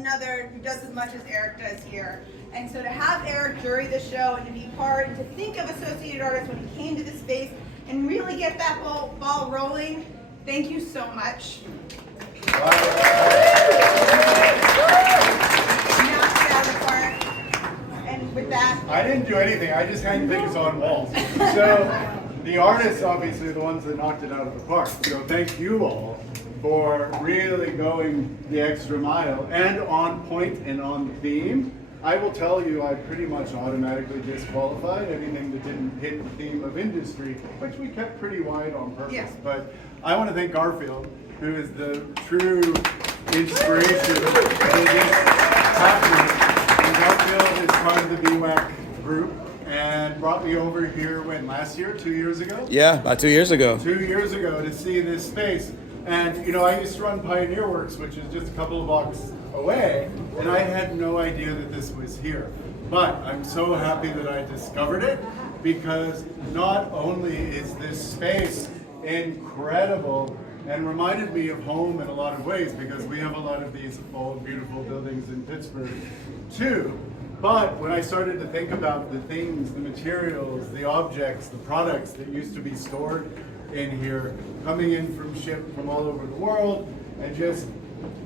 another who does as much as Eric does here. And so to have Eric jury the show and to be part and to think of Associated Artists when he came to the space and really get that ball rolling, thank you so much. Knocked it out of the park. And with that, I didn't do anything. I just hang things on walls. So the artists, obviously, are the ones that knocked it out of the park. So thank you all for really going the extra mile and on point and on theme. I will tell you, I pretty much automatically disqualified anything that didn't hit the theme of industry, which we kept pretty wide on purpose. Yes. But I want to thank Garfield, who is the true inspiration for this happening. And Garfield is part of the BWAC group and brought me over here, when, last year, 2 years ago? Yeah, about 2 years ago. 2 years ago to see this space. And, you know, I used to run Pioneer Works, which is just a couple of blocks away, and I had no idea that this was here. But I'm so happy that I discovered it, because not only is this space incredible and reminded me of home in a lot of ways, because we have a lot of these old, beautiful buildings in Pittsburgh, too. But when I started to think about the things, the materials, the objects, the products that used to be stored in here, coming in from all over the world, and just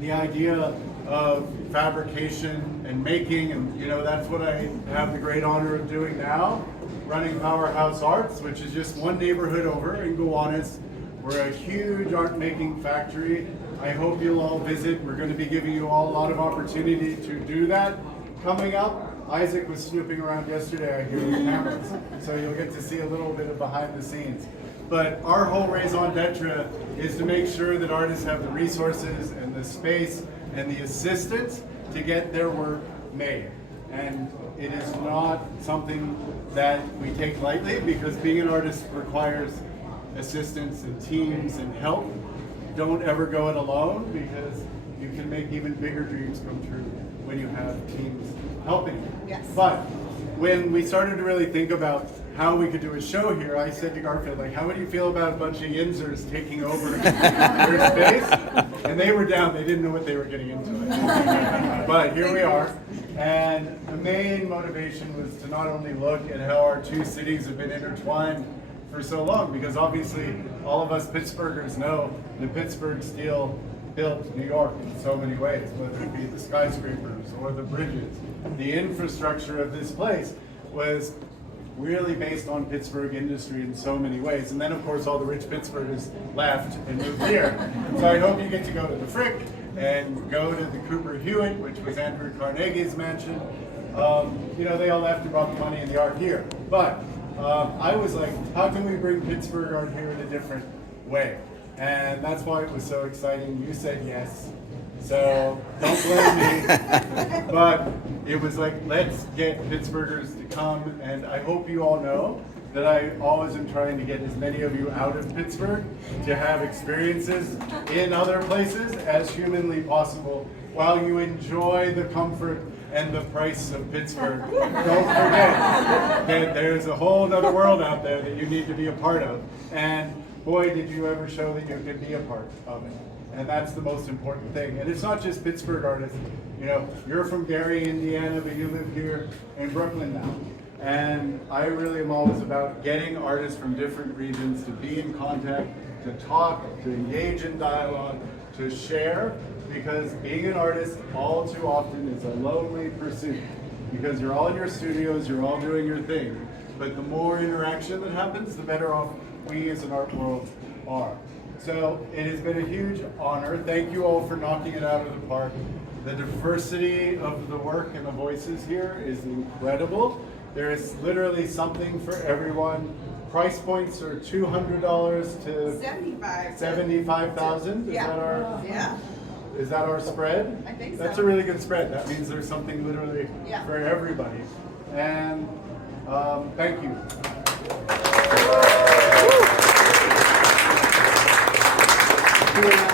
the idea of fabrication and making, and you know, that's what I have the great honor of doing now, running Powerhouse Arts, which is just one neighborhood over in Gowanus. We're a huge art making factory. I hope you'll all visit. We're going to be giving you all a lot of opportunity to do that coming up. Isaac was snooping around yesterday, I hear, with cameras, so you'll get to see a little bit of behind the scenes. But our whole raison d'etre is to make sure that artists have the resources and the space and the assistance to get their work made. And it is not something that we take lightly, because being an artist requires assistance and teams and help. Don't ever go it alone, because you can make even bigger dreams come true when you have teams helping you. Yes. But when we started to really think about how we could do a show here, I said to Garfield, like, how would you feel about a bunch of Yinzers taking over their space? And they were down, they didn't know what they were getting into. But here we are. And the main motivation was to not only look at how our two cities have been intertwined for so long, because obviously all of us Pittsburghers know that Pittsburgh still built New York in so many ways, whether it be the skyscrapers or the bridges. The infrastructure of this place was really based on Pittsburgh industry in so many ways. And then of course all the rich Pittsburghers left and moved here. So I hope you get to go to the Frick and go to the Cooper Hewitt, which was Andrew Carnegie's mansion. You know, they all left and brought the money and the art here. But I was like, how can we bring Pittsburgh art here in a different way? And that's why it was so exciting. You said yes. So don't blame me. But it was like, let's get Pittsburghers to come. And I hope you all know that I always am trying to get as many of you out of Pittsburgh to have experiences in other places as humanly possible, while you enjoy the comfort and the price of Pittsburgh. Don't forget that there's a whole other world out there that you need to be a part of. And boy, did you ever show that you could be a part of it. And that's the most important thing. And it's not just Pittsburgh artists. You know, you're from Gary, Indiana, but you live here in Brooklyn now. And I really am always about getting artists from different regions to be in contact, to talk, to engage in dialogue, to share, because being an artist all too often is a lonely pursuit, because you're all in your studios, you're all doing your thing. But the more interaction that happens, the better off we as an art world are. So it has been a huge honor. Thank you all for knocking it out of the park. The diversity of the work and the voices here is incredible. There is literally something for everyone. Price points are $200 to 75,000. Yeah. Is that our spread? I think so. That's a really good spread. That means there's something literally for everybody. And thank you. Woo!